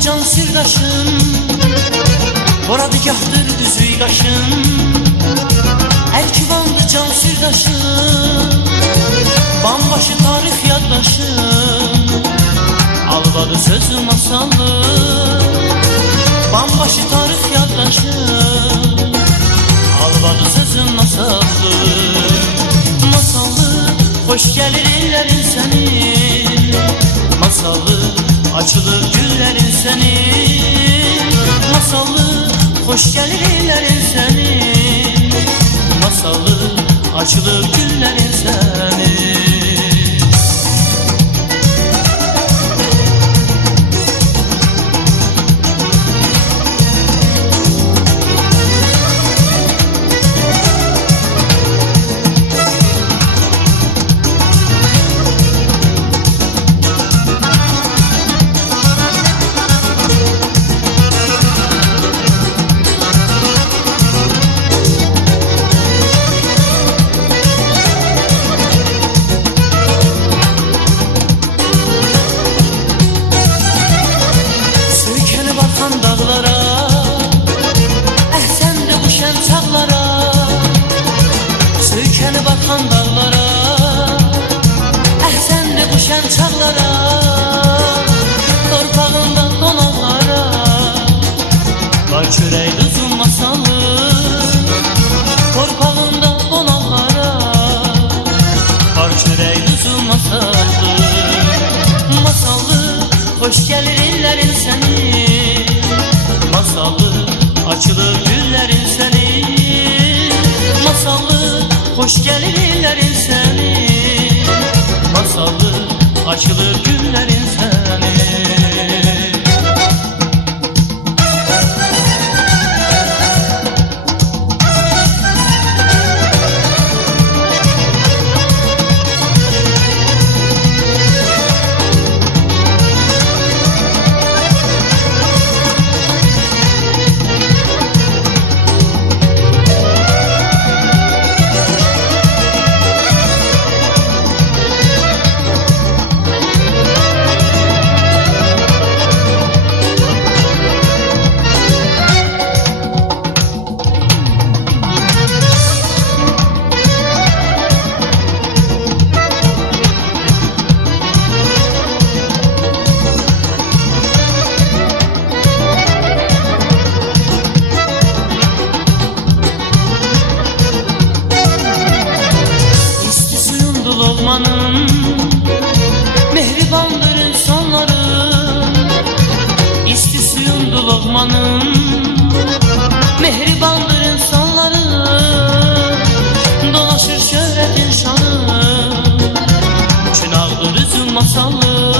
can sirdaşım, Boradigahdır üzüy qaşım. Əlkivandır can sirdaşım, Bambaşı tarix yaddaşım. Alvadı sözü masallı, Bambaşı tarix yaddaşım. Alvadı sözü masallı. Masallı, hoş gelir illerin senin. Masallı, açılır güllerin senin. Masallı, hoş gelir illerin senin. Masallı, açılır güllerin senin. Çağlara, torpağında donanlara, var çörək düzün masallı. Torpağında donanlara, var çörək düzün masallı. Masallı, hoş gelir illerin senin. Masallı, açılır güllerin senin. Masallı, hoş gelir illerin senin. Masallı, açılır güllerin senin. Olmanın mehribandır insanları, isti suyun dul olmanın mehribandır insanları. Dolaşır şöhretin şanı, çınağdır üzüm masallı.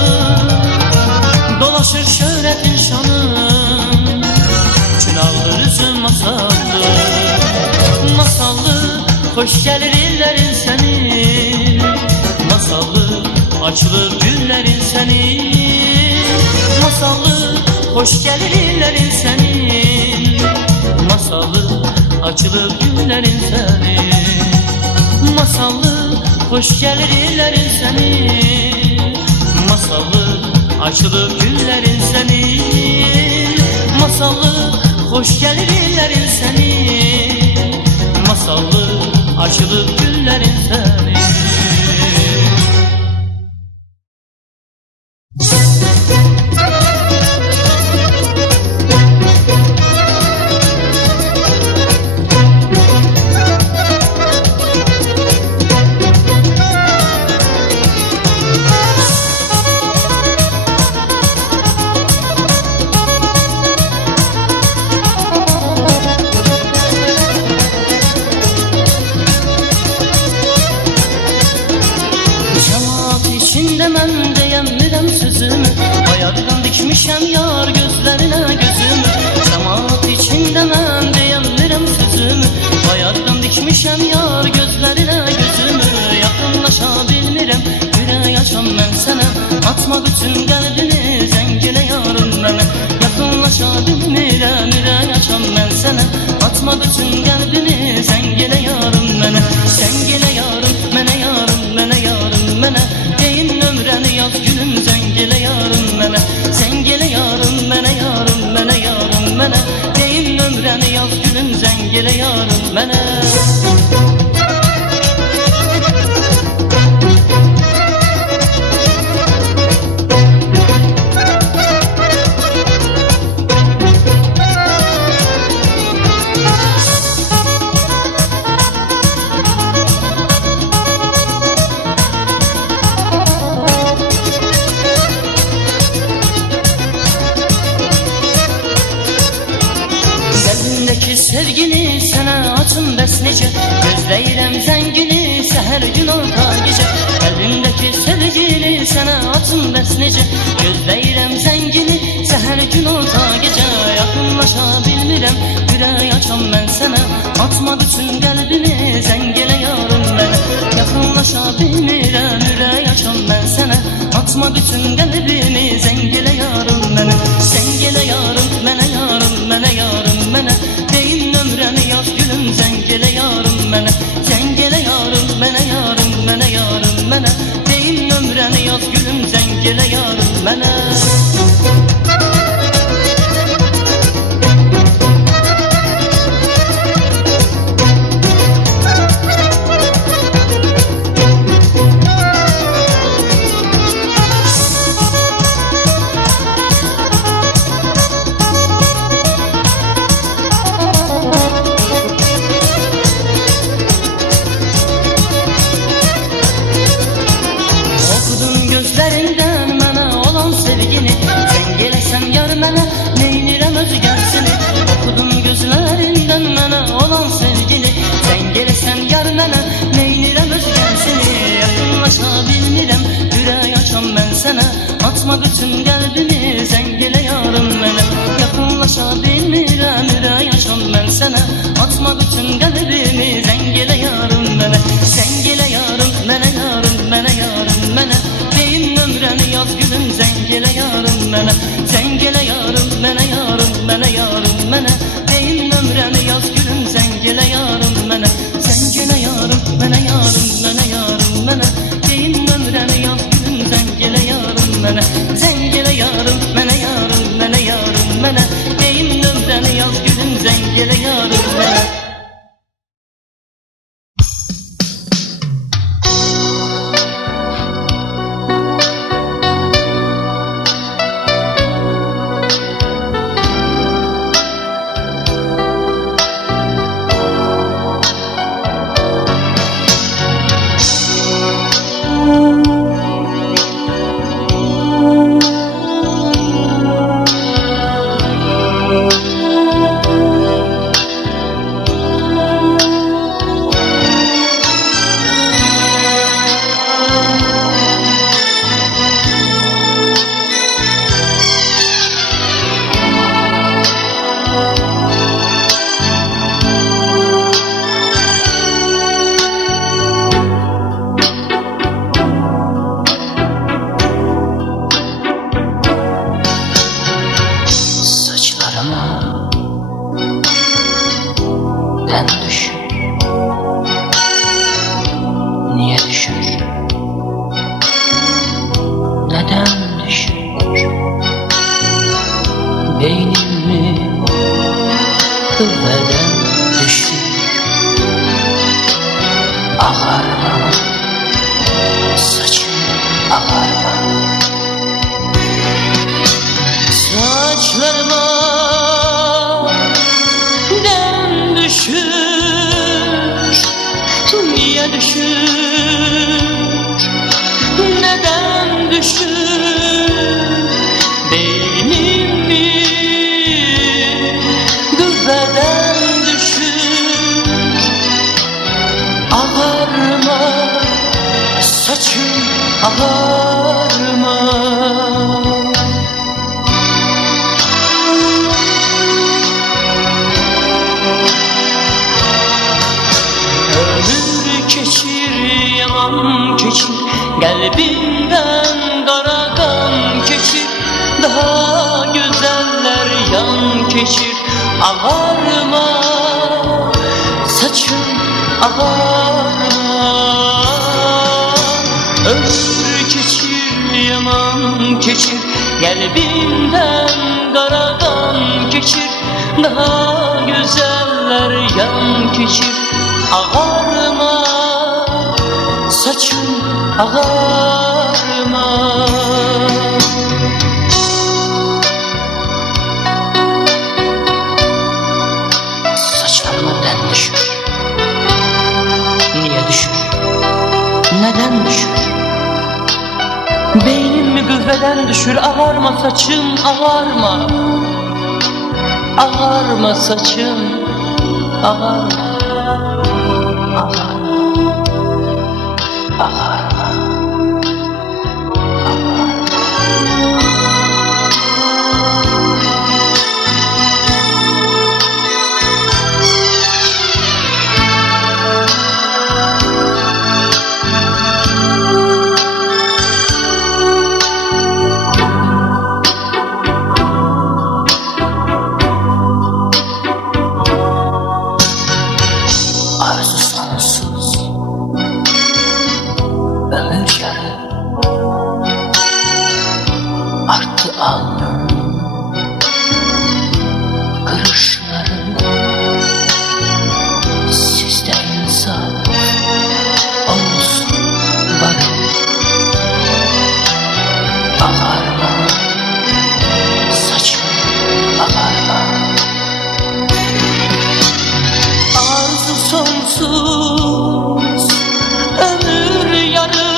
Dolaşır şöhretin şanı, çınağdır üzüm masallı. Masallı, hoş gelir illerin senin. Masallı, açılır güllerin senin. Masallı, hoş gelir illerin senin. Masallı, açılır güllerin senin. Masallı, hoş gelir illerin senin. Masallı, açılır güllerin senin. Masallı, hoş gelir illerin senin. Masallı, açılır güllerin senin. Mən deyəmirəm sözümü, bayaqdan dikmişəm yar gözlərinə gözümü. Cəmaat içində mən deyəmirəm sözümü, bayaqdan dikmişəm yar gözlərinə gözümü. Yaxınlaşa bilmirəm, ürək açam mən sənə, atma bütün qəlbini, zəng elə yarım mənə. Yaxınlaşa bilmirəm, ürək açam mən sənə, atma bütün qəlbini, zəng elə yarım mənə. Zəng elə yarım mənə, yarım mənə, yarım mənə. Deyin nömrəni yaz gülüm, zəng elə yarım mənə. Zəng elə yarım mənə, gele yarım mənə. Qəlbimdəki sevgini sənə açım bəs necə, gözləyirəm zəngini səhər gün orta gecə. Qəlbimdəki sevgini sənə açım bəs necə, gözləyirəm zəngini səhər gün orta gecə. Yaxınlaşa bilmirəm, ürək açam mən sənə, atma bütün qəlbimi, zəng elə yarım mənə. Yaxınlaşa bilmirəm, ürək açam mən sənə, atma bütün qəlbimi, zəng elə yarım mənə. Zəng elə yarım mənə, yarım mənə, yarım mənə. Deyin nömrəni yaz gülüm, zəng elə yarım mənə. Zəng elə yarım mənə, yarım mənə, yarım mənə. Deyin nömrəni yaz gülüm, zəng elə yarım mənə. Gözlərindən mənə olan sevgini, zəng eləsən yar mənə, neynirəm öz gərsini. Oxudum gözlərindən mənə olan sevgini, zəng eləsən yar mənə, neynirəm öz gərsini. Yaxınlaşa bilmirəm, ürək açam mən sənə, atma bütün qəlbimi, zəng elə yarım mənə. Yaxınlaşa bilmirəm, ürək açam mən sənə, atma bütün qəlbimi, zəng elə yarım mənə. Zəng elə yarım mənə, yarım mənə, yarım mənə. Deyin nömrəni yaz gülüm, zəng elə yarım mənə. Zəng elə yarım mənə, yarım mənə, yarım mənə. Deyin nömrəni yaz gülüm, zəng elə yarım mənə. Zəng elə yarım mənə, yarım mənə, yarım mənə. Deyin nömrəni yaz gülüm, zəng elə yarım mənə. Zəng elə yarım mənə, yarım mənə, yarım mənə. Deyin nömrəni yaz gülüm, zəng elə yarım mənə. Neden düşür? Niye düşür? Neden düşür? Beynimi kıvveden düşür. Ağarma, saçım ağarma. Saçlarıma dem düşür. Niye düşür? Neden düşür? Beynimi kıvveden düşür. Ağarma, saçım ağarma. Ömür geçir, yaman geçir, kalbimden kara kan geçir. Daha güzeller yan geçir. Ağarma, saçım ağarma. Ömür geçir, yaman geçir, kalbimden kara kan geçir. Daha güzel güzeller yan keçir. Ağarma saçım, ağarma. Saçlarıma den düşür. Niye düşür? Neden düşür? Beynimi güvveden düşür. Ağarma saçım, ağarma. Ağarma saçım, ağarma. Ağarma, ağarma. Arzu sonsuz, ömür yarı, arttı alnım, kırışları. Sizde insaf olsun bari. Ağarma saçım, ağarma. Arzu sonsuz, ömür yarı,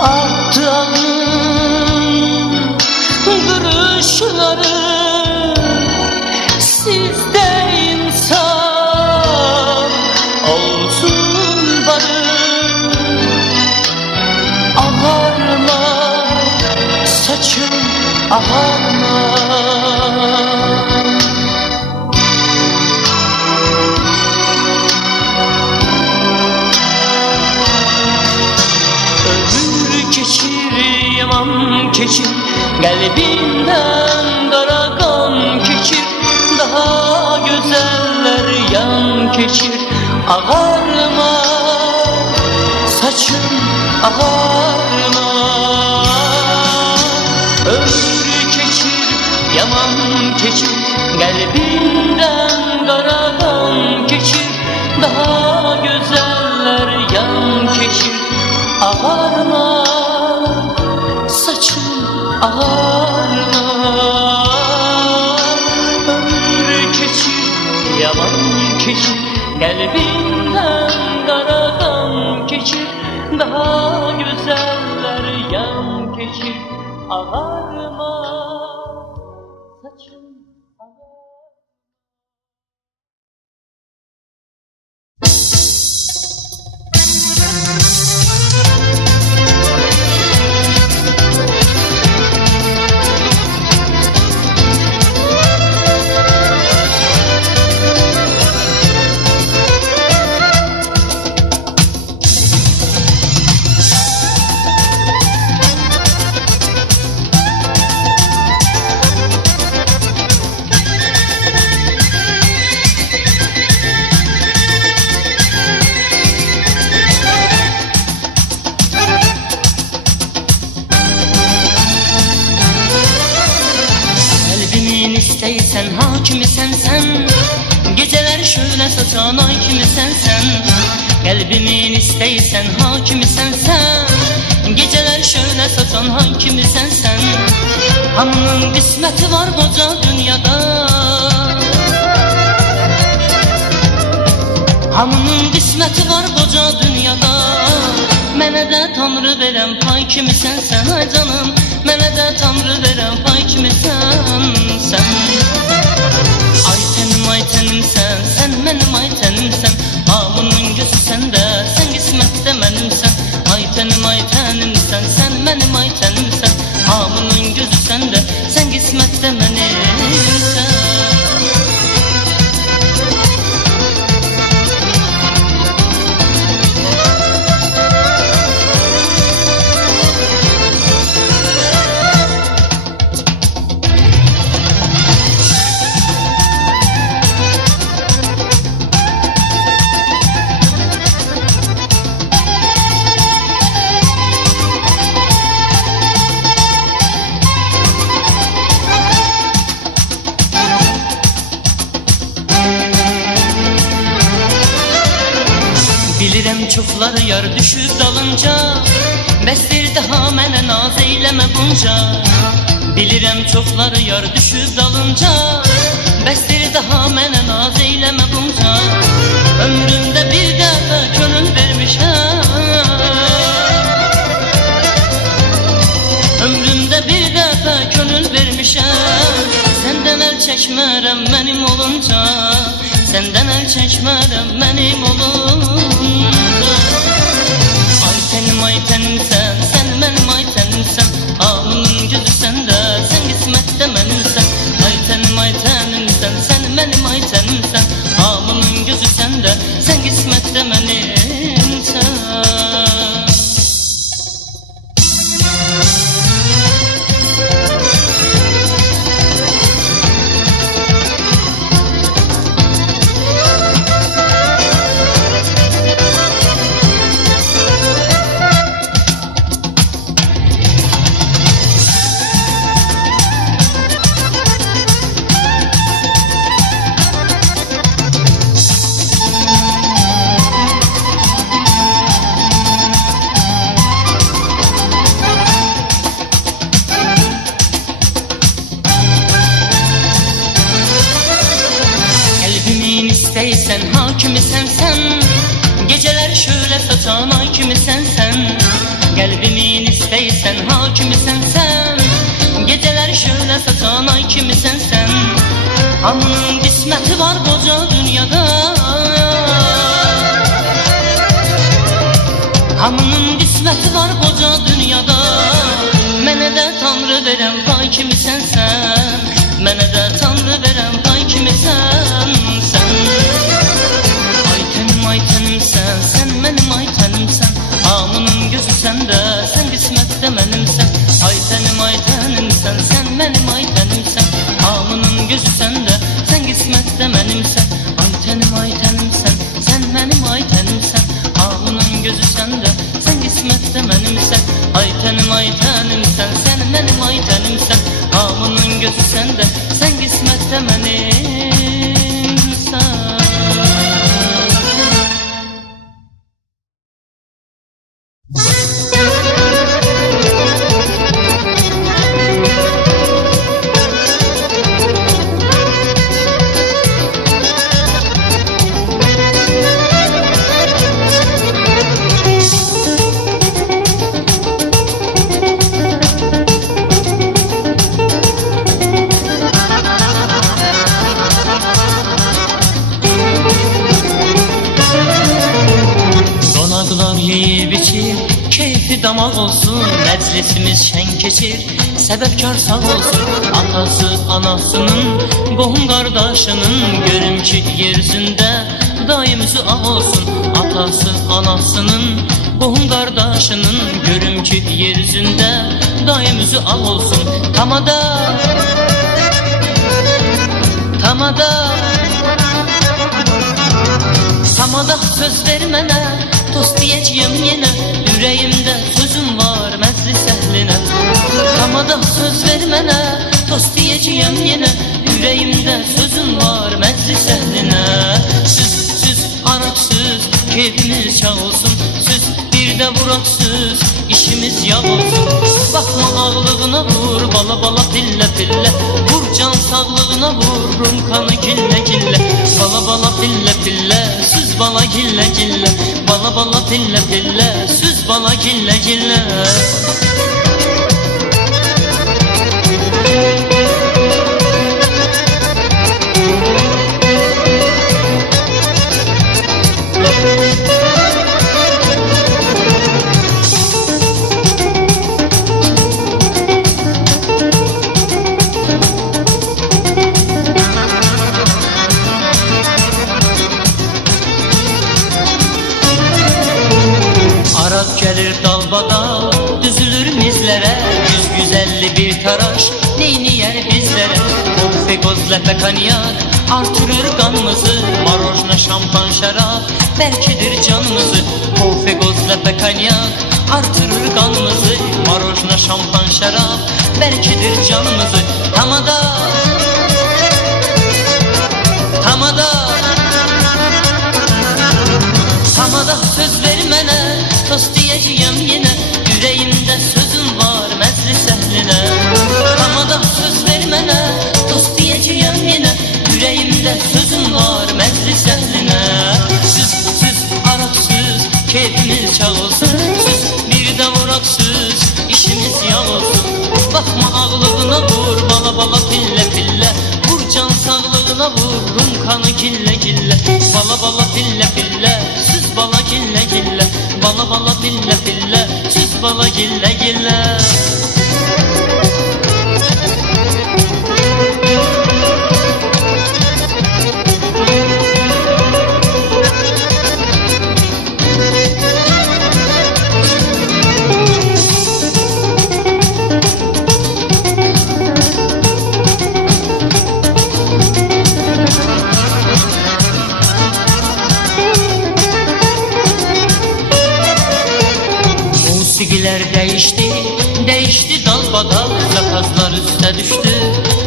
arttı alnım, kırışları. Sizde insan olsun bari. Ağarma saçım, ağarma. Yaman keçir, kalbinden kara kan keçir. Daha güzeller yan keçir. Ağarma saçım, ağarma. Ömür keçir, yaman keçir, kalbinden kara kan keçir. Daha güzeller yan keçir. Ağarma saçım, ağarma. Ömür keçir, yaman keçir, kalbinden karadan keçir. Daha güzeller yan keçir. Ağarma saçım, ağarma. İsteysen hakimisən sen, geceler şöyle saçan ay kimisən sen. Kalbimin isteysen hakimisən sen, geceler şöyle saçan ay kimisən sen. Hamının kısmeti var koca dünyada, hamının kısmeti var koca dünyada. Mənə də Tanrı verən pay kimisən sen ay canım. Mənə də Tanrı verən pay kimisən sen. Ay tənim sen, sen mənim ay tənim sen. Hamının gözü səndə, sən qismətdə mənimsən. Ay tənim sen, sen mənim ay tənim sen. Hamının gözü səndə, sən qismətdə mənimsən. çoxları yar düşüb dalınca, bəsdir daha mənə naz eyləmə bunca. Bilirəm çoxları yar düşüb dalınca, bəsdir daha mənə naz eyləmə bunca. Ömrümdə bir dəfə könül vermişəm, ömrümdə bir dəfə könül vermişəm. Səndən əl çəkmərəm mənim olunca, səndən əl çəkmərəm mənim olunca. Ay tənimsən, sən mənim ay tənimsən, alnımın gözü səndə, sən qismətdə mənimsən. Ay tənimsən, sən mənim ay tənimsən, alnımın gözü səndə, sən qismətdə mənimsən. İstəysən hakimisən sən, gecələr şölə saçan ay kimisən sən. Qəlbimin istəysən hakimisən sən, gecələr şölə saçan ay kimisən sən. Hamının qisməti var qoca dünyada, hamının qisməti var qoca dünyada. Mənə də Tanrı verən pay kimisən sən, mənə də Tanrı verən pay kimisən sən. Ay tənimsən, sən mənim ay tənimsən, alnımın gözü səndə, sən qismətdə mənimsən. Ay tənimsən, sən mənim ay tənimsən, alnımın gözü səndə, sən qismətdə mənimsən. Ay tənimsən, sən mənim ay tənimsən, alnımın gözü səndə, sən qismətdə mənimsən. Ay tənimsən, sən mənim ay tənimsən, alnımın gözü səndə, sən qismətdə mənimsən. Keyfi damaq olsun, məclisimiz şən keçir, səbəbkar sağ olsun. Atası anasının, qohum qardaşının, görüm ki yer üzündə daim üzü ağ olsun. Atası anasının, qohum qardaşının, görüm ki yer üzündə daim üzü ağ olsun. Tamada, tamada, tamada söz ver mənə, dost deyəcəyəm yenə. Ürəyimdə sözüm var məclis əhlinə, tamada söz ver mənə, dost deyəcəyəm yenə. Ürəyimdə sözüm var məclis əhlinə. Süz, araqsız, keyfimiz çağ olsun, süz, bir də vuraqsız, işimiz yağ olsun. Baxma ağlığına vur, bala bala pillə pillə, vur can sağlığına vur, rumkanı gillə gillə. Bala bala pillə pillə, süz bala gillə gillə, bala bala pillə pillə, süz bala gillə gillə. Gəlir dalbada, düzülür mizlərə, 151 taraş neyniyər bizlərə. Konfekoz, ləpə, kanyak artırır qanımızı, marojna, şampan, şərab bəlkidir canımızı. Konfekoz, ləpə, kanyak artırır qanımızı, marojna, şampan, şərab bəlkidir canımızı. Tamada, tamada, tamada söz vermə Bala bala pille pille, vur can sağlığına vur, Rum kanı kille kille. Bala bala pille pille, süz bala kille kille. Bala bala pille pille, süz bala kille kille. Musigiler değişti, değişti dalbadal. Zakazlar üste düştü,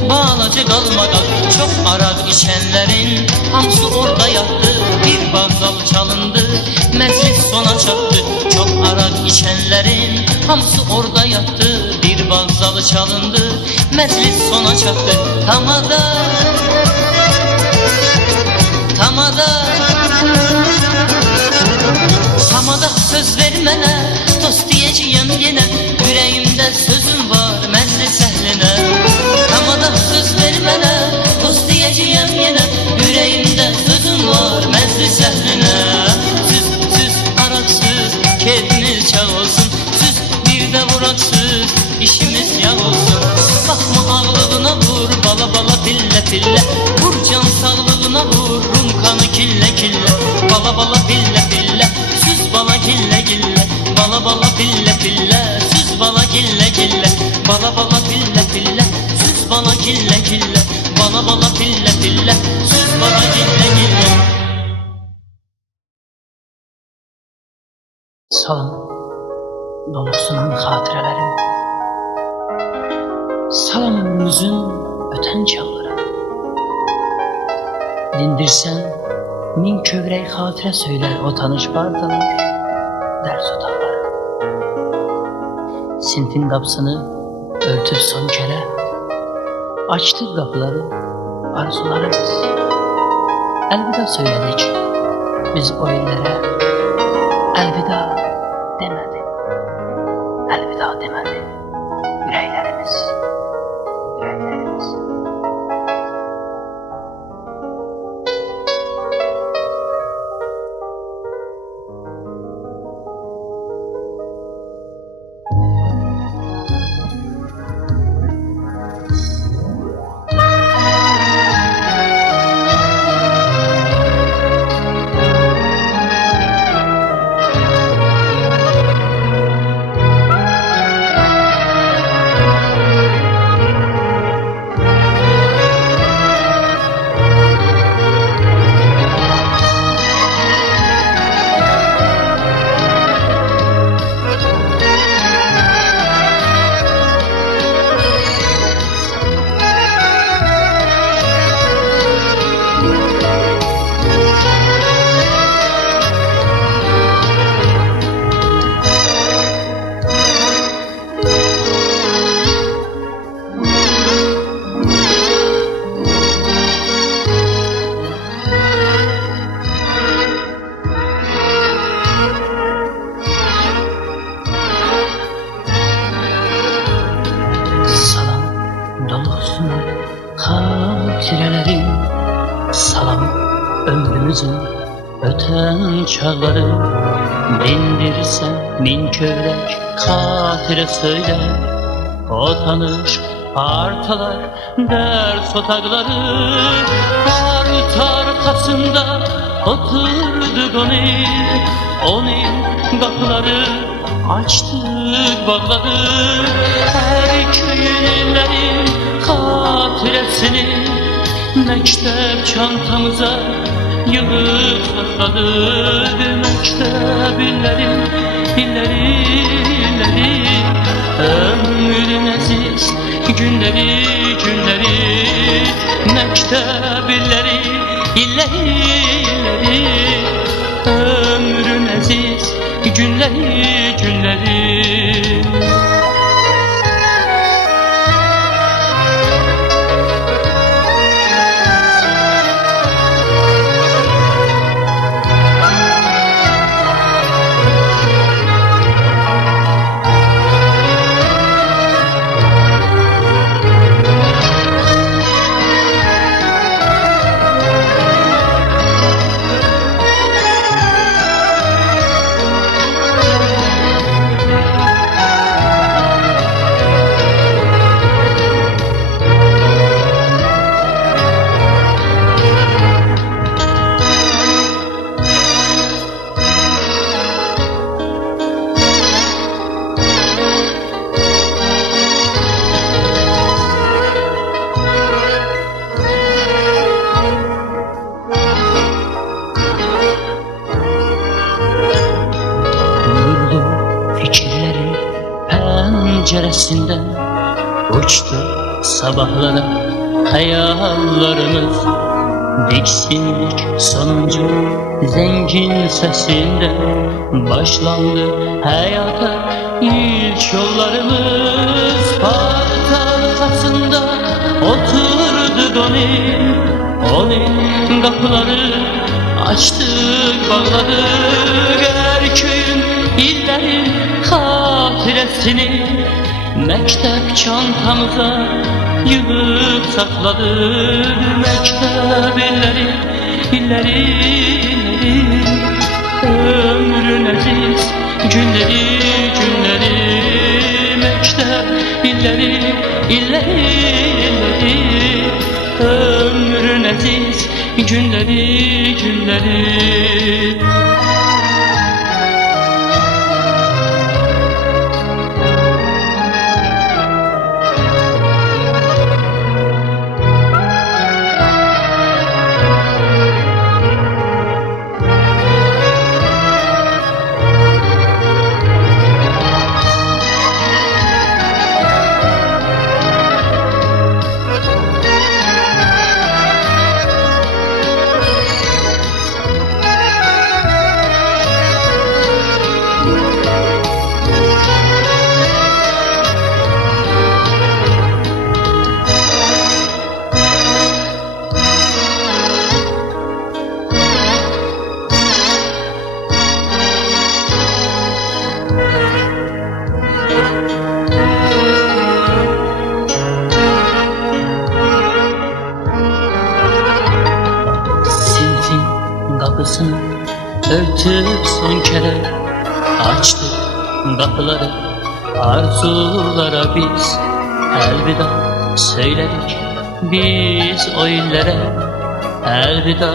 bağlaca kalmadan. Çok arak içenlerin hamsı orada yattı. Bir bağzal çalındı, meclis sona çattı. Çok arak içenlerin hamsı orada yattı. Bir bağzal çalındı, meclis sona çattı. Tamada, tamada, tamada söz vermene, dost diyeceğim yine. Yüreğimde sözüm var meclis ehline. Tamada söz vermene, dost diyeceğim yine. Yüreğimde sözüm var meclis ehline. Süz araksız keyfimiz çağ olsun. Süz bir de vuraksız işimiz yağ olsun. Bakma ağlığına vur, bala bala pille pille. Vur can sağlığına vur, Rum kanı kille kille. Bala bala pille pille, süz bala kille kille. Bala bala pille pille, süz bala kille kille. Bala bala pille pille, süz bala kille kille. Bala bala pille pille, süz bala kille kille. Salın dolusunun hatırelerim, salam ömrümüzün öten çağları. Dindirsen min kövrek hatire söyler o tanış bardalar, ders otaqları. Sinfin kapısını örtüp son kere, açtık kapıları arzularımız. Elvida söyledik biz o illere, elvida demedi, elvida demedi yüreklerimiz, yüreklerimiz. Hatirelerim, salam ömrümüzün öten çağları. Dindirsen min kövrek hatire söyler o tanış partalar, ders otaqları. Part arkasında oturduk onun kapıları açtık bağladık. Her köyünlerin hatiresini mektep çantamıza yığıp sakladık. Mektep illeri ömrün aziz günleri mektep illeri ömrün aziz günleri. gölgesinden uçtu sabahlara hayallarımız. Diksindik sonuncu zengin sesinde başlandı hayata ilk yollarımız. Park arkasında oturduk onun kapıları açtık bağladık. Her köyün illerin hatiresini mektep çantamıza yığıp sakladık. Mektep illeri ömrün aziz günleri. Mektep illeri ömrün aziz günleri. Kapısını örtüp son kere açtık kapıları arzulara biz. Elveda söyledik biz o illere, elveda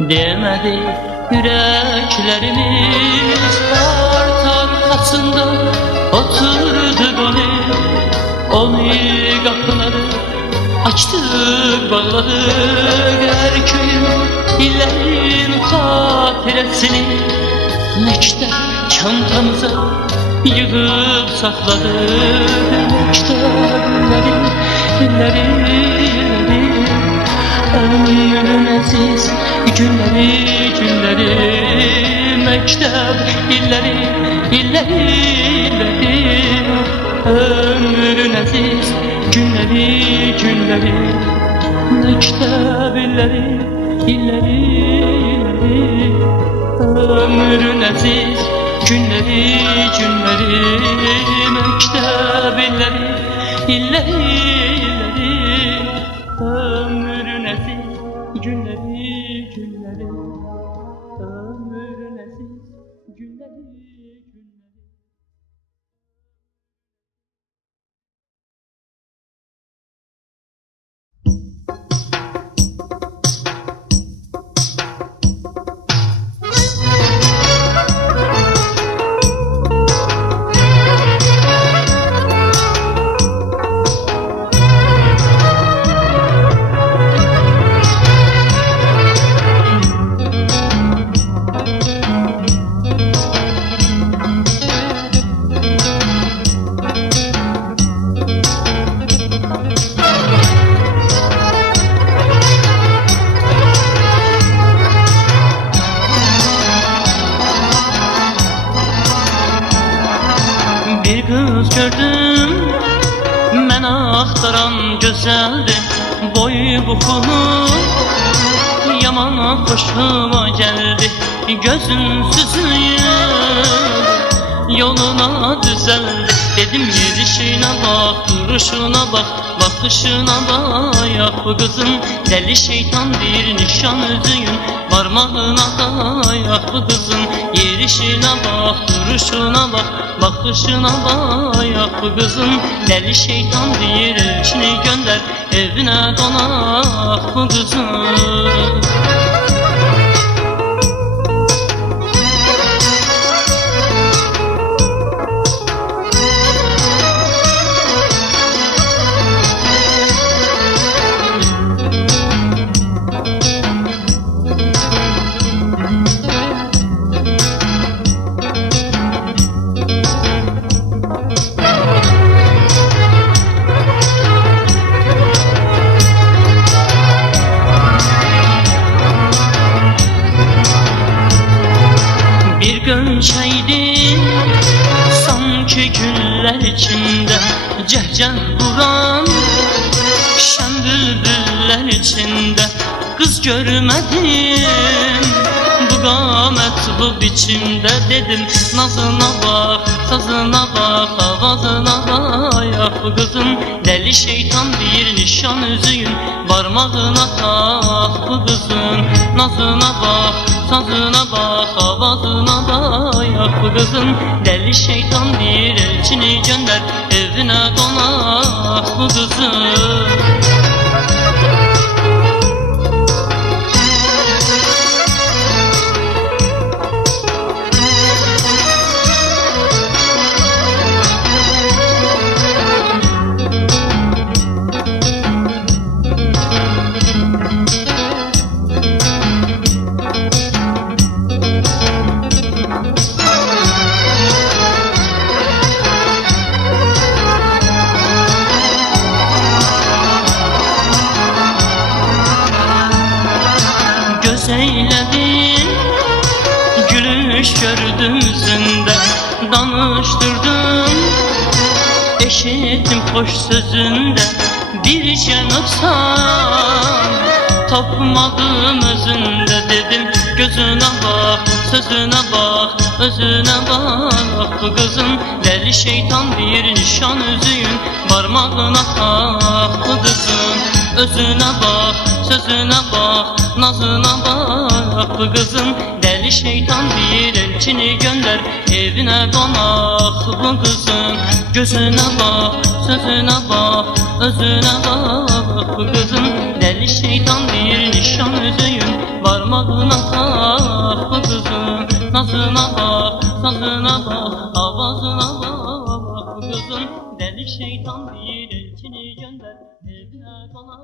demedi yüreklerimiz. Park arkasında oturduk onun kapıları açtık bağladık. Her köyün illerin hatiresini mektep çantamıza yığıp sakladık. Mektep illeri ömrün aziz günleri. Mektep illeri ömrün aziz günleri. Mektep illeri ömrün aziz günleri. Mektep illeri ömrün aziz günleri. Ömrün aziz günleri. Bir kız gördüm mən axtaran gözəldi, boy buxunu yaman xoşuma gəldi. Gözün süzüyüb yoluna düzəldi. Dedim yerişinə bax, duruşuna bax, baxışına bax. Bu qızın dəli şeytan bir nişan özüyün parmağına dayak. Bu qızın yerişinə bax, duruşuna bax, baxışına bax. Bu qızın dəli şeytan deyir, elçini göndər evinə qonaq bu qızın. cəhcəh vuran şən bülbüllər içində qız görmədim. Bu qamət bu biçimdə dedim, nazına bax, sazına bax, avazına bax. Bu qızın dəli şeytan bir nişan üzüyün barmağına tax. Bu qızın nazına bax, sazına bax, avazına bax. Bu qızın dəli şeytan bir elçini göndər evinə qonaq. Bu qızın eyledin, gülüş gördüm yüzünde, danıştırdım, eşittim hoş sözünde, bir noksan tapmadım özünde. Dedim gözüne bak, sözüne bak, özüne bak. Bu kızın deli şeytan bir nişan üzüyün parmağına tak. Bu kızın özüne bak, sözüne bak, nazına bak. Bu kızın deli şeytan bir elçini gönder evine konak. Bu kızın gözüne bak, sözüne bak, özüne bak. Bu kızın deli şeytan bir nişan üzüyün parmağına tak. Bu kızın nazına bak, sazına bak, avazına bak. Bu kızın deli şeytan bir elçini gönder evine konak.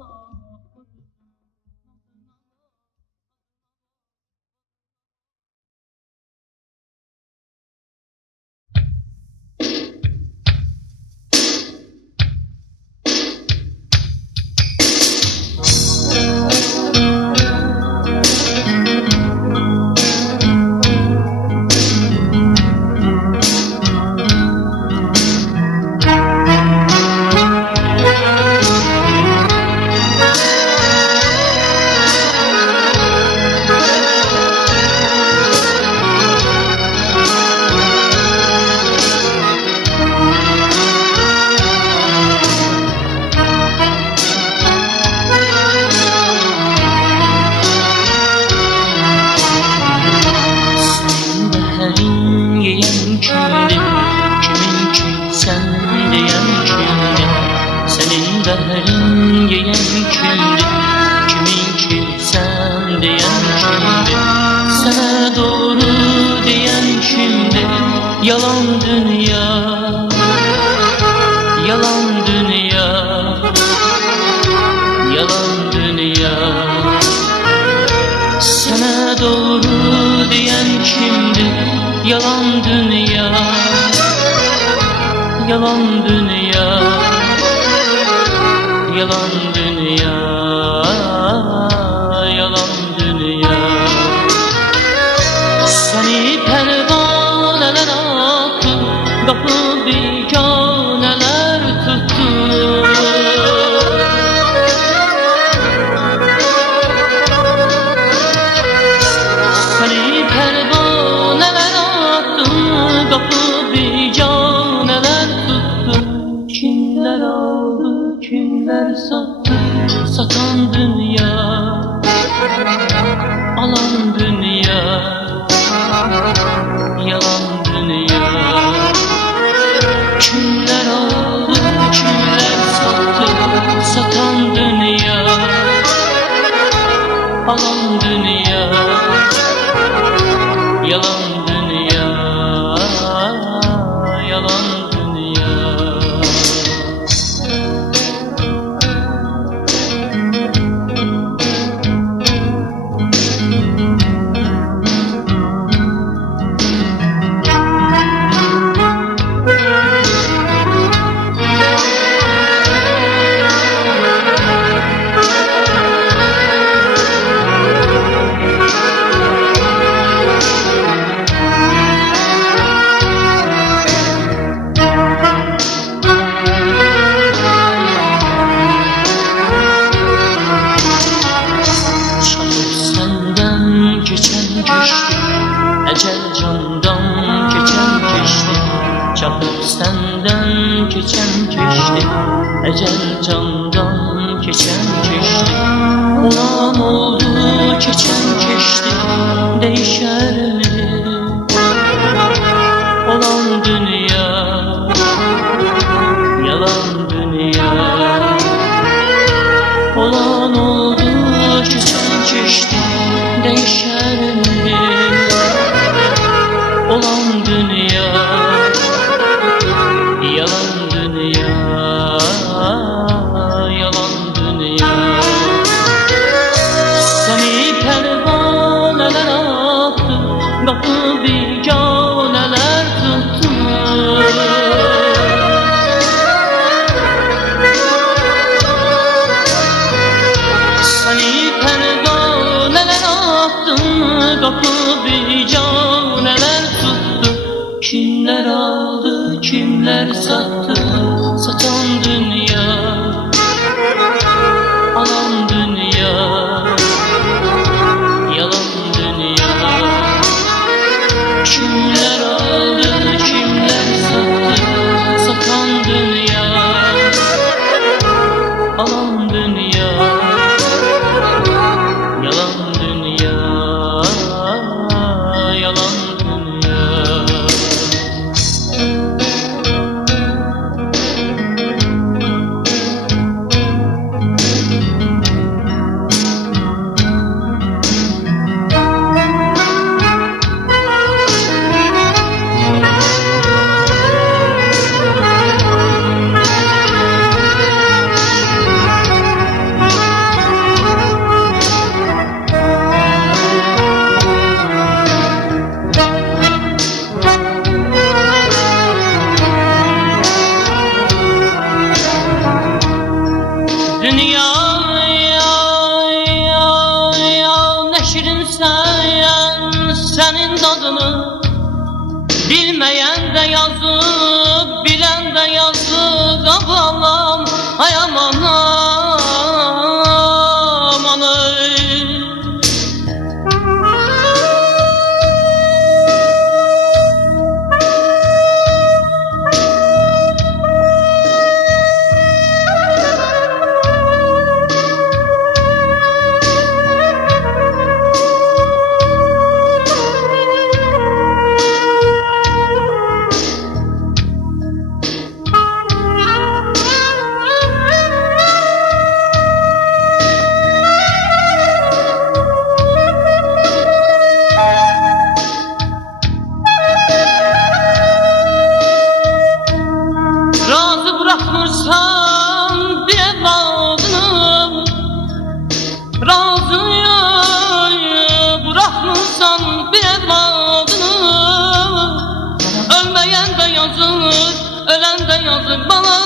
Senin yeyen kimdi, kiminki sen diyen kimdi, sana doğru diyen kimdi? Yalan dünya, yalan dünya, yalan dünya. Sana doğru diyen kimdi? Yalan dünya, yalan dünya, yalan dünya, yalan dünya. Seni pervaneler attı, kapı biganeler tuttu. Seni pervaneler attı, kapı biganeler tuttu. Kimler aldı, kimler sattı, satan dünya, alan dünya, yalan dünya. Kimler aldı, kimler sattı, satan dünya, alan dünya, yalan dünya, yalan dünya. keçen keçti, ecel candan keçen keçti. Olan oldu keçen keçti, değişer mi? Olan dünya, yalan dünya. Olan oldu keçen keçti, değişer mi? Olan dünya, yalan dünya, yalan dünya. Seni pervaneler attı, kapı biganeler tuttu. Seni pervaneler attı, kapı biganeler tuttu. Kimler aldı, kimler sattı, satan dünya, alan dünya, yalan dünya. Kimler aldı, kimler sattı, satan dünya, alan dünya, yalan dünya, yalan dünya. Dünya ne şirinsen senin tadını, bilmeyen de yazık, bilen de yazık. Allah'ım ay aman aman ay. Bırakmırsan bir evladını, razıyı bırakmırsan bir evladını. Ölmeyen de yazık, ölen de yazık bana.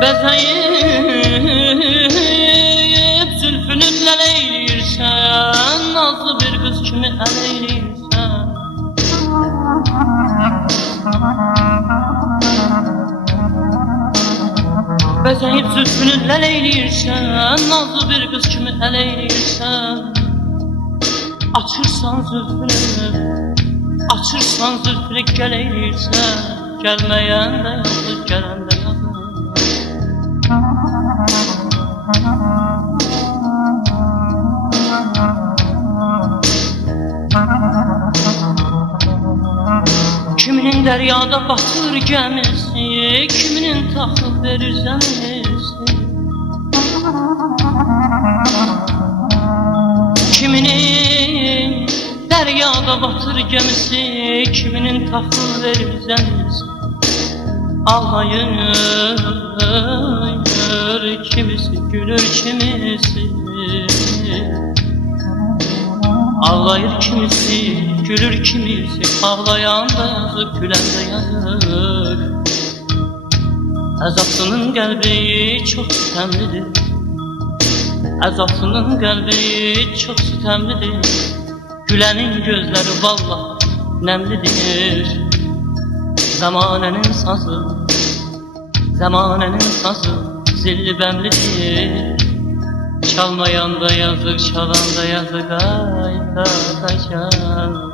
Bezeyip zülfünü leleylirsen, nazlı bir kız kimi eleylirsen. Bezeyip zülfünü leleylirsen, nazlı bir kız kimi eleylirsen. Açırsan zülfünü geleylirsen. Gelmeyen de yazık, gelen de yazık. Kiminin deryada batır gemisi, kiminin taxıl verir zəmisi. Kiminin deryada batır gemisi, kiminin taxıl verir zəmisi. Ağlayır kimisi, gülür kimisi. Ağlayır kimisi, Gülür kimisi ağlayanda yazık, gülende yazık. Əzapsının qəlbi çox sitemlidir, əzapsının qəlbi çox sitemlidir. Gülənin gözləri vallah nəmlidir. Zamanənin sazı, zamanənin sazı zilli bəmlidir. Çalmayanda yazık, çalanda yazık, ay tataşan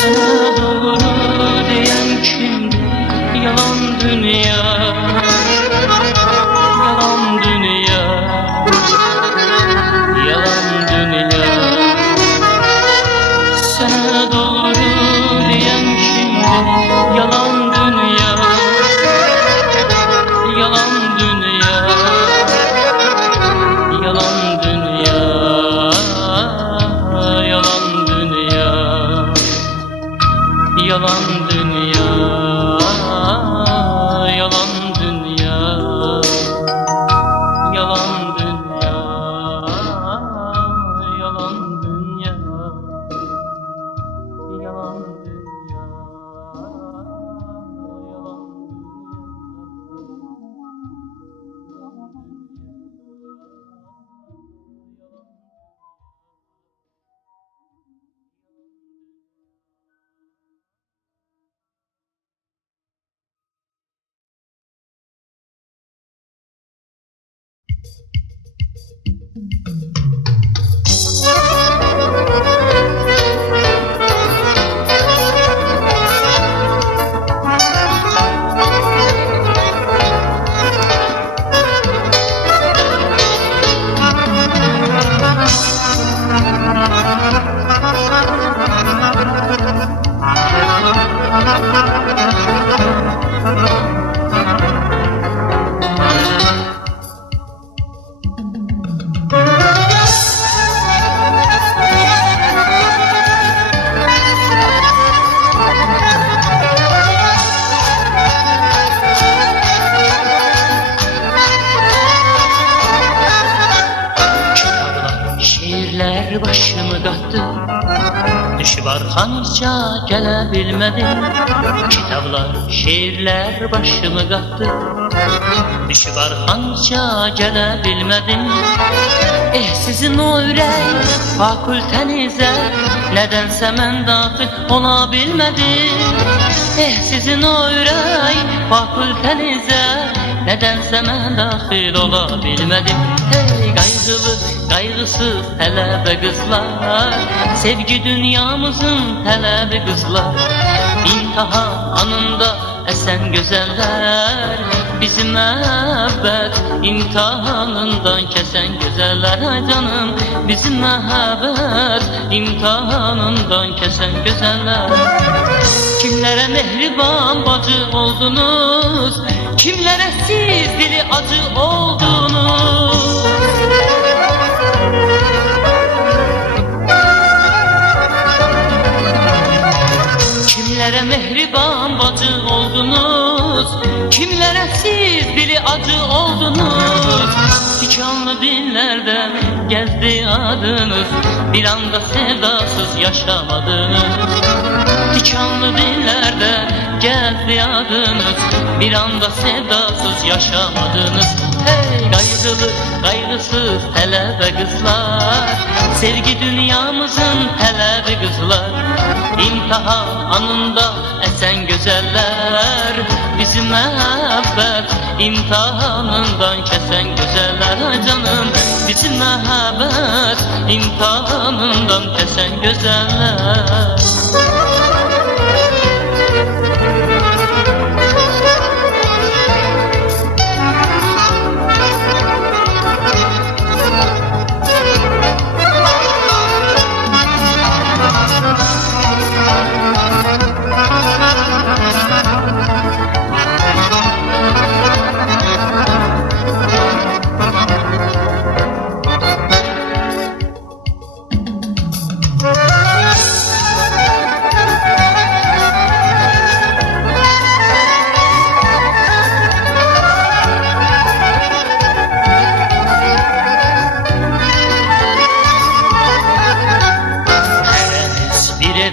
sana doğru diyen kimdi? Yalan dünya, yalan dünya, yalan dünya. Sana doğru diyen kimdi? Yalan dünya, yalan dünya, yalan dünya, yalan dünya, yalan dünya, yalan dünya, yalan dünya, yalan dünya, yalan dünya. Başımı qattı, düşüb arxanca gələ bilmədim. Kitablar, şeirlər başımı qattı, düşüb arxanca gələ bilmədim. Sizin o ürək fakültənizə nədənsə mən daxil ola bilmədim. Sizin o ürək fakültənizə nədənsə mən daxil ola bilmədim. Hey qayğılı, qayğısız tələbə qızlar, sevgi dünyamızın tələbi qızlar. İmtahanında əsən gözəllər, bizi məhəbbət imtahanından kəsən gözəllər. Ay canım, bizi məhəbbət imtahanından kəsən gözəllər. Kimlərə mehriban bacı oldunuz, kimlərə siz dili acı oldunuz. Kimlərə mehriban bacı oldunuz, kimlərə siz dili acı oldunuz. Tikanlı dillərdə gəzdi adınız, bir anda sevdasız yaşamadınız. Tikanlı dillərdə gəzdi adınız, bir anda sevdasız yaşamadınız. Hey qayğılı, qayğısız tələbə qızlar, sevgi dünyamızın tələbi qızlar. İmtahanında əsən gözəllər, bizi məhəbbət imtahanından kəsən gözəllər. Ay canım, bizi məhəbbət imtahanından kəsən gözəllər.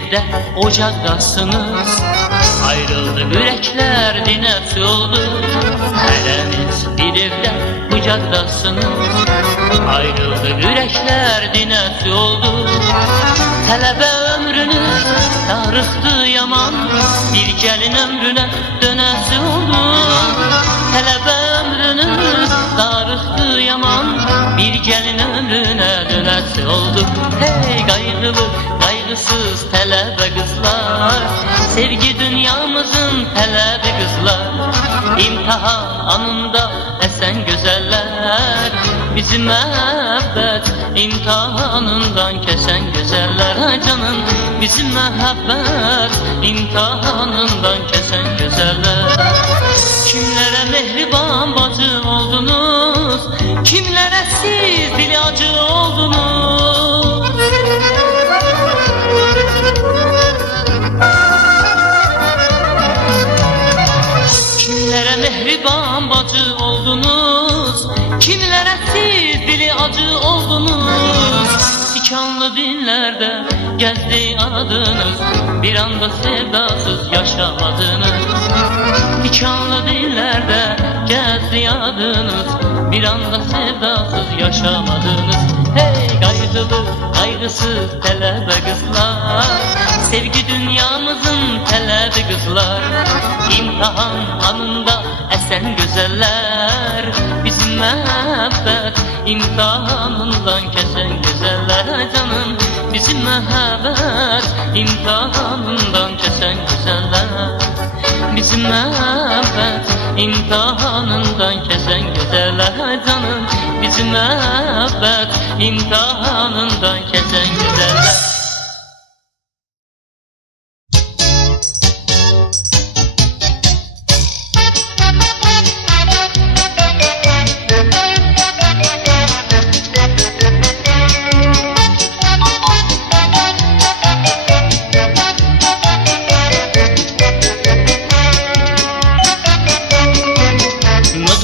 evdə ocaqdasınız. Ayrıldı ürəklər dinəsi oldu. Hərəniz bir evdə bucaqdasınız. Ayrıldı ürəklər dinəsi oldu. Tələbə ömrünüz tarixdir yaman, bir gəlin ömrünə dönəsi oldu. Tələbə ömrünüz tarixdir yaman, bir gəlin ömrünə dönəsi oldu. Hey qayğılı, qayğısız tələbə qızlar, sevgi dünyamızın tələbi qızlar. İmtahanında əsən gözəllər, bizim məhəbbət imtahanından kəsən gözəllər. Ay canım, bizim məhəbbət imtahanından kəsən gözəllər. Kimlərə mehriban bacı oldunuz, kimlərə siz dili acı oldunuz. Kimlərə mehriban bacı oldunuz, kimlərə siz dili acı oldunuz. Tikanlı dinlərdə gəzdi adınız, bir anda sevdasız yaşamadınız. Tikanlı dillərdə gəzdi adınız, bir anda sevdasız yaşamadınız. Hey qayğılı, qayğısız tələbə qızlar, sevgi dünyamızın tələbi qızlar. İmtahan anında əsən gözəllər, bizim məhəbbət imtahanından kəsən gözəllər. Canım, bizim məhəbbət imtahanından kəsən gözəllər. Bizim məhəbbət imtahanından kəsən gözəllər. Canım, bizim məhəbbət imtahanından kəsən gözəllər.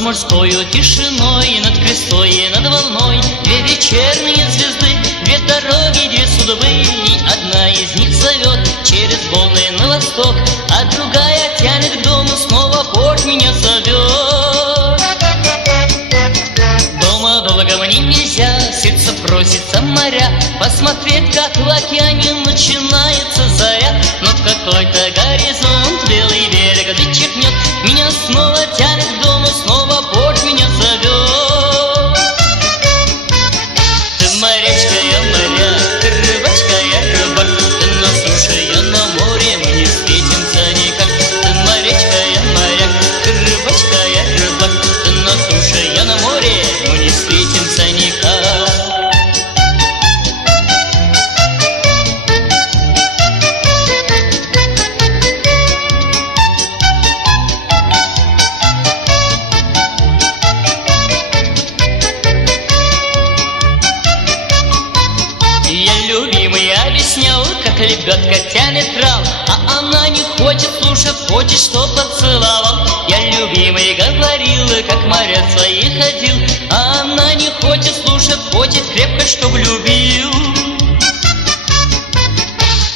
Морскою тишиной, над крестой и над волной, две вечерние звезды, две дороги, две судьбы, и одна из них зовет через волны на восток, а другая тянет к дому, снова порт меня зовет. Дома долго мне нельзя, сердце просится моря, посмотреть, как в океане начинается заря. Но в какой-то горизонт белый берег зачеркнет, меня снова тянет к дому, снова порт меня зовет. Ты морячка, я моряк, ты рыбачка, я рыбак, ты на суше, я на море, мы не встретимся никак. Ты морячка, я моряк, ты рыбачка, я рыбак, ты на суше, я на море, мы не встретимся никак. Как лебедка тянет трав, а она не хочет слушать, хочет, чтоб поцеловал. Я любимый говорил, как моря свои ходил, а она не хочет слушать, хочет крепко, чтоб любил.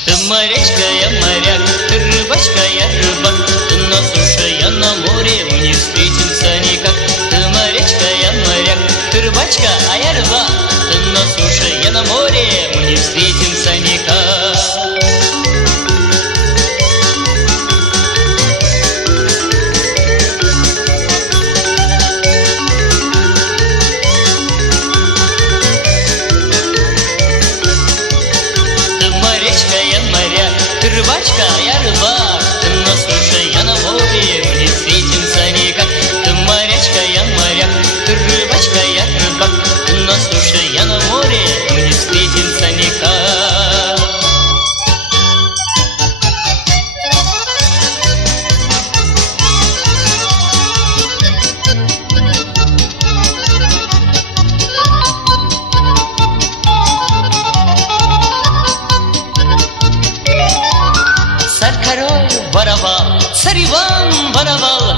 Ты морячка, я моряк, ты рыбачка, я рыбак, ты на суше, я на море, мы не встретимся никак. Ты морячка, я моряк, ты рыбачка, а я рыбак, ты на суше, я на море, мы не встретимся никак. Рыбачка, я рыбак, ты на суше, я на море, мы не встретимся никак. Ты морячка, я моряк, ты рыбачка, я рыбак, ты на суше, я на море, мы не встретимся никак. Царь-король воровал, царь Иван воровал,